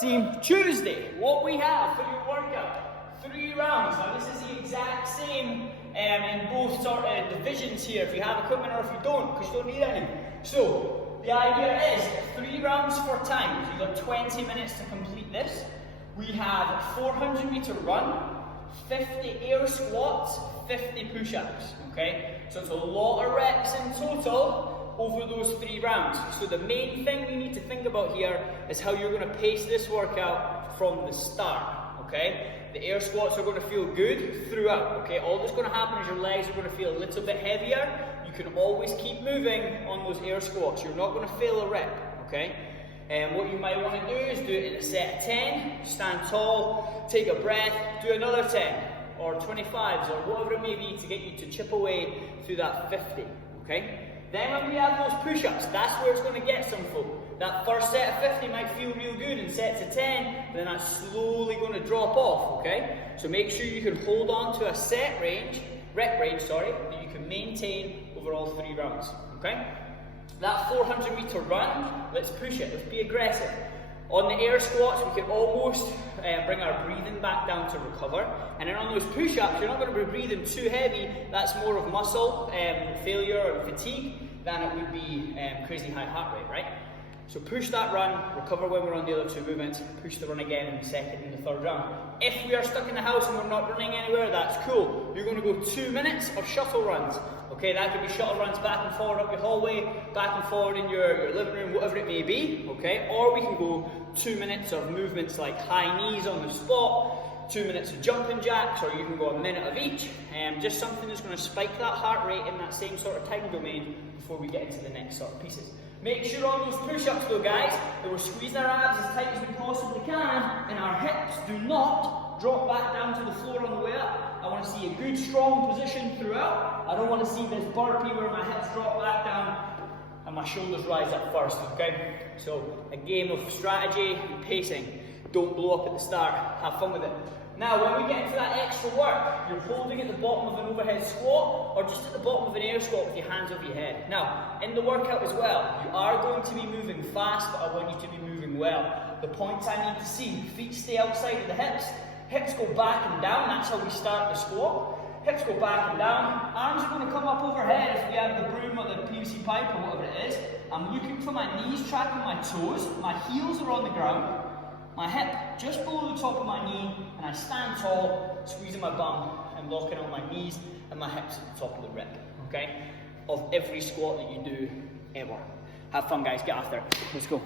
team, Tuesday, what we have for your workout, 3 rounds. Now this is the exact same in both sort of divisions here, if you have equipment or if you don't, because you don't need any. So the idea is 3 rounds for time. So you've got 20 minutes to complete this. We have 400 meter run, 50 air squats, 50 push-ups, okay? So it's a lot of reps in total over those 3 rounds. So the main thing we need to think about here is how you're going to pace this workout from the start, okay? The air squats are going to feel good throughout, okay? All that's going to happen is your legs are going to feel a little bit heavier. You can always keep moving on those air squats. You're not going to fail a rep, okay? And what you might want to do is do it in a set of 10, stand tall, take a breath, do another 10, or 25s, or whatever it may be to get you to chip away through that 50, okay? Then when we have those push-ups, that's where it's going to get some folk. That first set of 50 might feel real good in sets of 10, but then that's slowly going to drop off, okay? So make sure you can hold on to a rep range, that you can maintain over all 3 rounds, okay? That 400 meter run, let's push it, let's be aggressive. On the air squats, we can almost bring our breathing back down to recover. And then on those push-ups, you're not going to be breathing too heavy. That's more of muscle failure or fatigue than it would be crazy high heart rate, right? So push that run, recover when we're on the other 2 movements, push the run again in the second and the third round. If we are stuck in the house and we're not running anywhere, that's cool. You're going to go 2 minutes of shuttle runs. Okay, that could be shuttle runs back and forward up your hallway, back and forward in your living room, whatever it may be, okay? Or we can go 2 minutes of movements like high knees on the spot, 2 minutes of jumping jacks, or you can go a minute of each. Just something that's going to spike that heart rate in that same sort of time domain before we get into the next sort of pieces. Make sure on those push-ups though, guys, that we're squeezing our abs as tight as we possibly can, and our hips do not drop back down to the floor on the way up. I want to see a good strong position throughout. I don't want to see this burpee where my hips drop back down and my shoulders rise up first, okay? So a game of strategy and pacing. Don't blow up at the start, have fun with it. Now when we get into that extra work, you're holding at the bottom of an overhead squat or just at the bottom of an air squat with your hands over your head. Now, in the workout as well, you are going to be moving fast, but I want you to be moving well. The points I need to see, feet stay outside of the hips, hips go back and down, that's how we start the squat. Hips go back and down, arms are going to come up overhead if we have the broom or the PVC pipe or whatever it is. I'm looking for my knees tracking my toes, my heels are on the ground, my hip just below the top of my knee, and I stand tall, squeezing my bum and locking on my knees and my hips at the top of the rip, okay? Of every squat that you do ever. Have fun guys, get after it, let's go.